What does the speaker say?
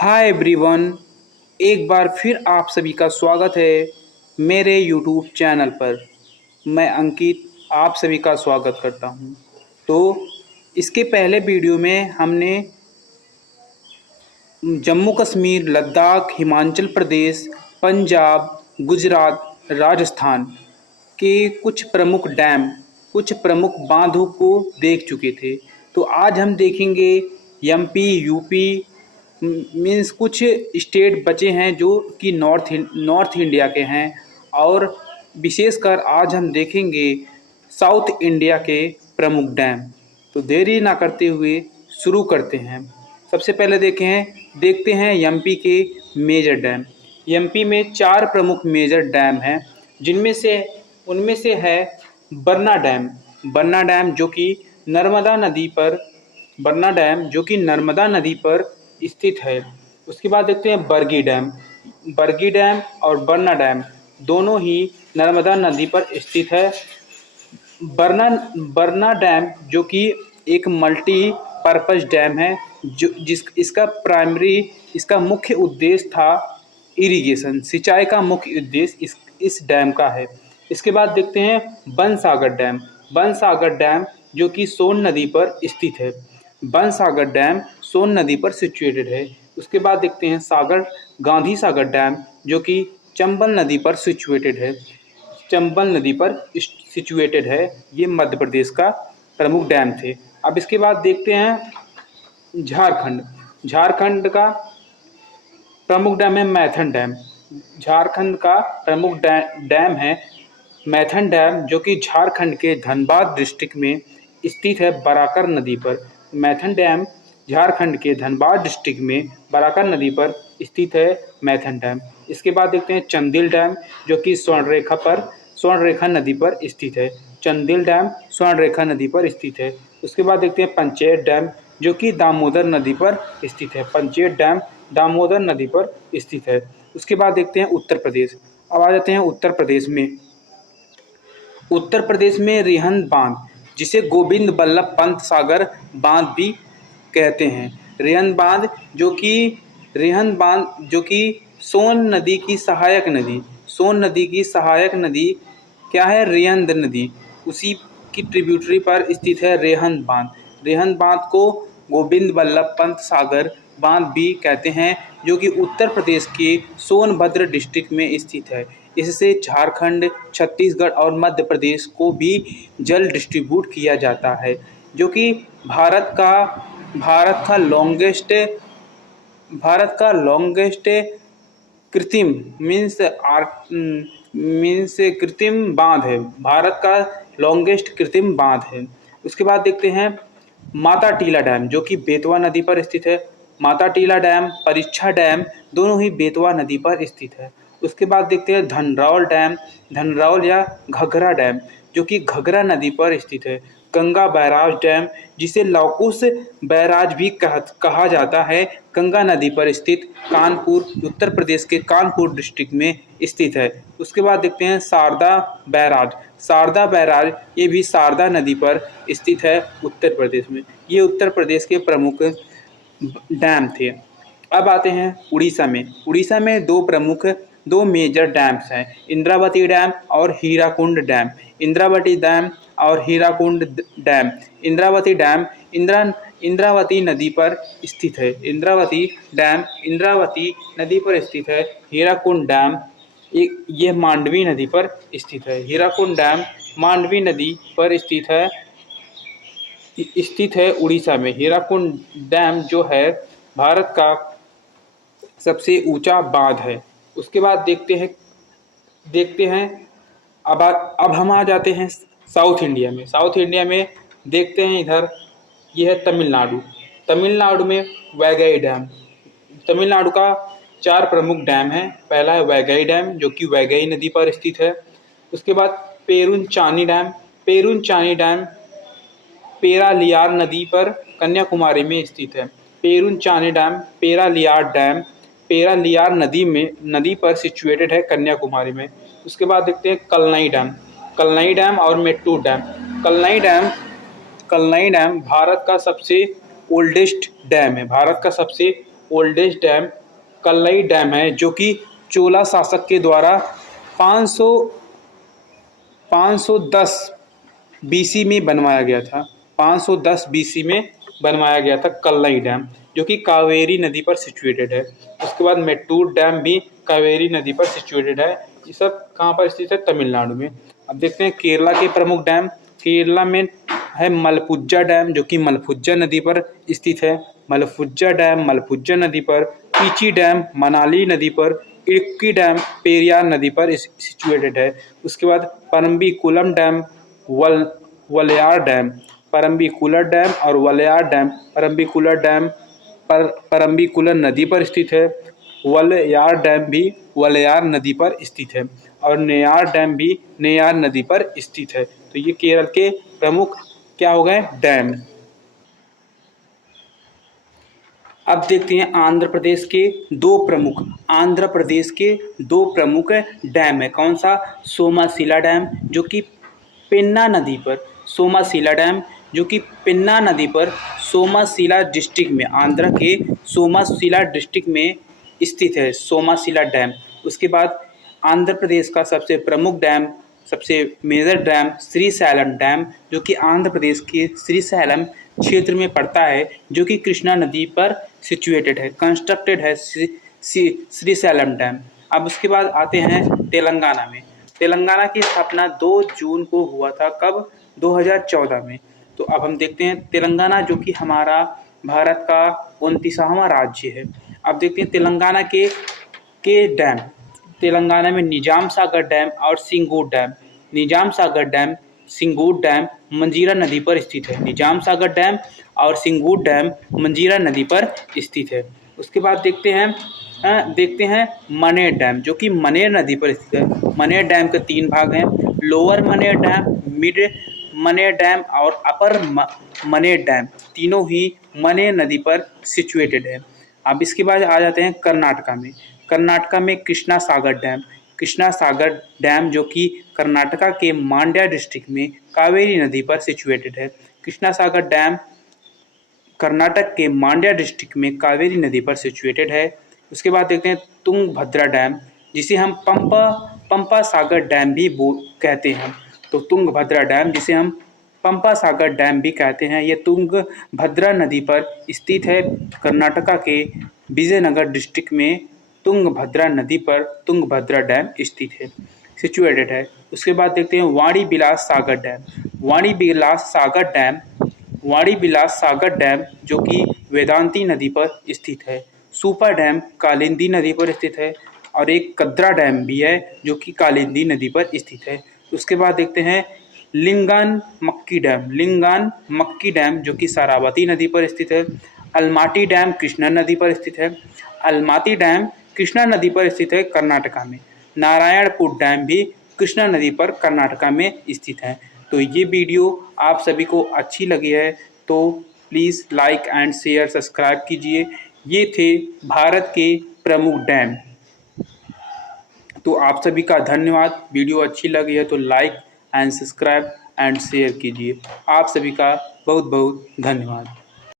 Hi everyone. एक बार फिर आप सभी का स्वागत है मेरे यूट्यूब चैनल पर। मैं अंकित आप सभी का स्वागत करता हूं। तो इसके पहले वीडियो में हमने जम्मू कश्मीर, लद्दाख, हिमाचल प्रदेश, पंजाब, गुजरात, राजस्थान के कुछ प्रमुख डैम, कुछ प्रमुख बांधों को देख चुके थे। तो आज हम देखेंगे एमपी, यूपी, मीन्स कुछ स्टेट बचे हैं जो कि नॉर्थ इंडिया के हैं। और विशेषकर आज हम देखेंगे साउथ इंडिया के प्रमुख डैम। तो देरी ना करते हुए शुरू करते हैं। सबसे पहले देखते हैं एमपी के मेजर डैम। एमपी में 4 प्रमुख मेजर डैम हैं, उनमें से है बरना डैम। बरना डैम जो कि नर्मदा नदी पर बरना डैम जो कि नर्मदा नदी पर स्थित है। उसके बाद देखते हैं बरगी डैम। बरगी डैम और बरना डैम दोनों ही नर्मदा नदी पर स्थित है। बरना बरना डैम जो कि एक मल्टी पर्पज डैम है, जो इसका मुख्य उद्देश्य था इरिगेशन, सिंचाई का मुख्य उद्देश्य इस डैम का है। इसके बाद देखते हैं बनसागर डैम। बनसागर डैम जो कि सोन नदी पर स्थित है। बनसागर डैम सोन नदी पर सिचुएटेड है। उसके बाद देखते हैं गांधी सागर डैम जो कि चंबल नदी पर सिचुएटेड है। चंबल नदी पर सिचुएटेड है। ये मध्य प्रदेश का प्रमुख डैम थे। अब इसके बाद देखते हैं झारखंड। झारखंड का प्रमुख डैम है मैथन डैम। झारखंड का प्रमुख डैम है मैथन डैम जो कि झारखंड के धनबाद डिस्ट्रिक्ट में स्थित है, बराकर नदी पर। मैथन डैम झारखंड के धनबाद डिस्ट्रिक्ट में बराकर नदी पर स्थित है मैथन डैम। इसके बाद देखते हैं चंदिल डैम जो कि स्वर्णरेखा नदी पर स्थित है। चंदिल डैम स्वर्णरेखा नदी पर स्थित है। उसके बाद देखते हैं पंचेत डैम जो कि दामोदर नदी पर स्थित है। पंचेत डैम दामोदर नदी पर स्थित है। उसके बाद देखते हैं उत्तर प्रदेश। अब आ जाते हैं उत्तर प्रदेश में। उत्तर प्रदेश में रिहंद बांध, जिसे गोविंद बल्लभ पंत सागर बांध भी कहते हैं। रिहंद बांध जो कि सोन नदी की सहायक नदी क्या है? रिहंद नदी। उसी की ट्रिब्यूटरी पर स्थित है रेहंद बांध। रेहंद बांध को गोविंद बल्लभ पंत सागर बांध भी कहते हैं, जो कि उत्तर प्रदेश के सोनभद्र डिस्ट्रिक्ट में स्थित है। इससे झारखंड, छत्तीसगढ़ और मध्य प्रदेश को भी जल डिस्ट्रीब्यूट किया जाता है, जो कि भारत का लॉन्गेस्ट कृत्रिम कृत्रिम बांध है। भारत का लॉन्गेस्ट कृत्रिम बांध है। उसके बाद देखते हैं माता टीला डैम जो कि बेतवा नदी पर स्थित है। माता टीला डैम, परीक्षा डैम दोनों ही बेतवा नदी पर स्थित है। उसके बाद देखते हैं धनरौल या घघरा डैम जो कि घघरा नदी पर स्थित है। गंगा बैराज डैम, जिसे लौकुश बैराज भी कहा जाता है, गंगा नदी पर स्थित उत्तर प्रदेश के कानपुर डिस्ट्रिक्ट में स्थित है। उसके बाद देखते हैं शारदा बैराज ये भी शारदा नदी पर स्थित है उत्तर प्रदेश में। ये उत्तर प्रदेश के प्रमुख डैम थे। अब आते हैं उड़ीसा में। उड़ीसा में दो मेजर डैम्स हैं, इंद्रावती डैम और हीराकुंड डैम। इंद्रावती डैम और हीराकुंड डैम। इंद्रावती डैम इंद्रावती नदी पर स्थित है। इंद्रावती डैम इंद्रावती नदी पर स्थित है। हीराकुंड डैम ये मांडवी नदी पर स्थित है। हीराकुंड डैम मांडवी नदी पर स्थित है उड़ीसा में। हीराकुंड डैम जो है भारत का सबसे ऊंचा बांध है। उसके बाद देखते हैं अब हम आ जाते हैं साउथ इंडिया में। साउथ इंडिया में देखते हैं इधर यह है तमिलनाडु। तमिलनाडु में वैगई डैम। तमिलनाडु का 4 प्रमुख डैम है। पहला है वैगई डैम जो कि वैगई नदी पर स्थित है। उसके बाद पेरुनचानी डैम पेरालियार नदी पर कन्याकुमारी में स्थित है। पेरुनचानी डैम पेरालियार नदी पर सिचुएटेड है कन्याकुमारी में। उसके बाद देखते हैं कल्नई डैम और मेट्टूर डैम। कल्नई डैम भारत का सबसे ओल्डेस्ट डैम है। भारत का सबसे ओल्डेस्ट डैम कल्लई डैम है, जो कि चोला शासक के द्वारा 510 बीसी में बनवाया गया था। 510 बीसी में बनवाया गया था कल्लई डैम, जो कि कावेरी नदी पर सिचुएटेड है। उसके बाद मेट्टूर डैम भी कावेरी नदी पर सिचुएटेड है। ये सब कहाँ पर स्थित है? तमिलनाडु में। अब देखते हैं केरला के प्रमुख डैम। केरला में है मलपुज्जा डैम, जो कि मलपुज्जा नदी पर स्थित है। मलपुज्जा डैम मलपुज्जा नदी पर, पीची डैम मनाली नदी पर, इडुक्की डैम पेरियार नदी पर सिचुएटेड है। उसके बाद Parambikulam dam, Walayar dam, Parambikulam dam और वलयार डैम। परम्बिकुलर डैम परम्बिकुलर नदी पर स्थित है। वलयार डैम भी वलयार नदी पर स्थित है और नेयार डैम भी नेयार नदी पर स्थित है। तो ये केरल के प्रमुख क्या हो गए? डैम। अब देखते हैं आंध्र प्रदेश के दो प्रमुख डैम है। कौन सा? सोमाशिला डैम, जो कि पेन्ना नदी पर, सोमाशिला डैम जो कि पेन्ना नदी पर सोमाशिला डिस्ट्रिक्ट में, आंध्र के सोमाशिला डिस्ट्रिक्ट में स्थित है सोमाशिला डैम। उसके बाद आंध्र प्रदेश का सबसे प्रमुख डैम, सबसे मेजर डैम श्रीशैलम डैम, जो कि आंध्र प्रदेश के श्रीशैलम क्षेत्र में पड़ता है, जो कि कृष्णा नदी पर सिचुएटेड है, कंस्ट्रक्टेड है श्रीशैलम डैम। अब उसके बाद आते हैं तेलंगाना में। तेलंगाना की स्थापना 2 जून को हुआ था। कब? 2014 में। तो अब हम देखते हैं तेलंगाना, जो कि हमारा भारत का 29वां राज्य है। अब देखते हैं तेलंगाना के डैम। तेलंगाना में निजाम सागर डैम और सिंगूर डैम। निजाम सागर डैम, सिंगूर डैम मंजीरा नदी पर स्थित है। निजाम सागर डैम और सिंगूर डैम मंजीरा नदी पर स्थित है। उसके बाद देखते हैं मनेर डैम, जो कि मनेर नदी पर स्थित है। मनेर डैम के 3 भाग हैं, lower Maner dam, mid Maner dam और अपर मनेर डैम। तीनों ही मनेर नदी पर सिचुएटेड है। अब इसके बाद आ जाते हैं कर्नाटका में। कर्नाटका में कृष्णा सागर डैम। कृष्णा सागर डैम, जो कि कर्नाटका के मांड्या डिस्ट्रिक्ट में कावेरी नदी पर सिचुएटेड है। कृष्णा सागर डैम कर्नाटक के मांड्या डिस्ट्रिक्ट में कावेरी नदी पर सिचुएटेड है। उसके बाद देखते हैं तुंगभद्रा डैम, जिसे हम पंपा सागर डैम भी कहते हैं। तो तुंगभद्रा डैम, जिसे हम पंपा सागर डैम भी कहते हैं, ये तुंगभद्रा नदी पर स्थित है। कर्नाटका के विजयनगर डिस्ट्रिक्ट में तुंगभद्रा नदी पर तुंगभद्रा डैम स्थित है, सिचुएटेड है। उसके बाद देखते हैं वाणी बिलास सागर डैम। वाणी बिलास सागर डैम, जो कि वेदांती नदी पर स्थित है। सुपर डैम कालिंदी नदी पर स्थित है और एक कद्रा डैम भी है, जो कि कालिंदी नदी पर स्थित है। उसके बाद देखते हैं लिंगान मक्की डैम, जो कि सारावती नदी पर स्थित है। अलमाटी डैम कृष्णा नदी पर स्थित है। अलमाती डैम कृष्णा नदी पर स्थित है कर्नाटका में। नारायणपुर डैम भी कृष्णा नदी पर कर्नाटका में स्थित है। तो ये वीडियो आप सभी को अच्छी लगी है तो please like and share subscribe कीजिए। ये थे भारत के प्रमुख डैम। तो आप सभी का धन्यवाद। वीडियो अच्छी लगी है तो like and subscribe and share कीजिए। आप सभी का बहुत बहुत धन्यवाद।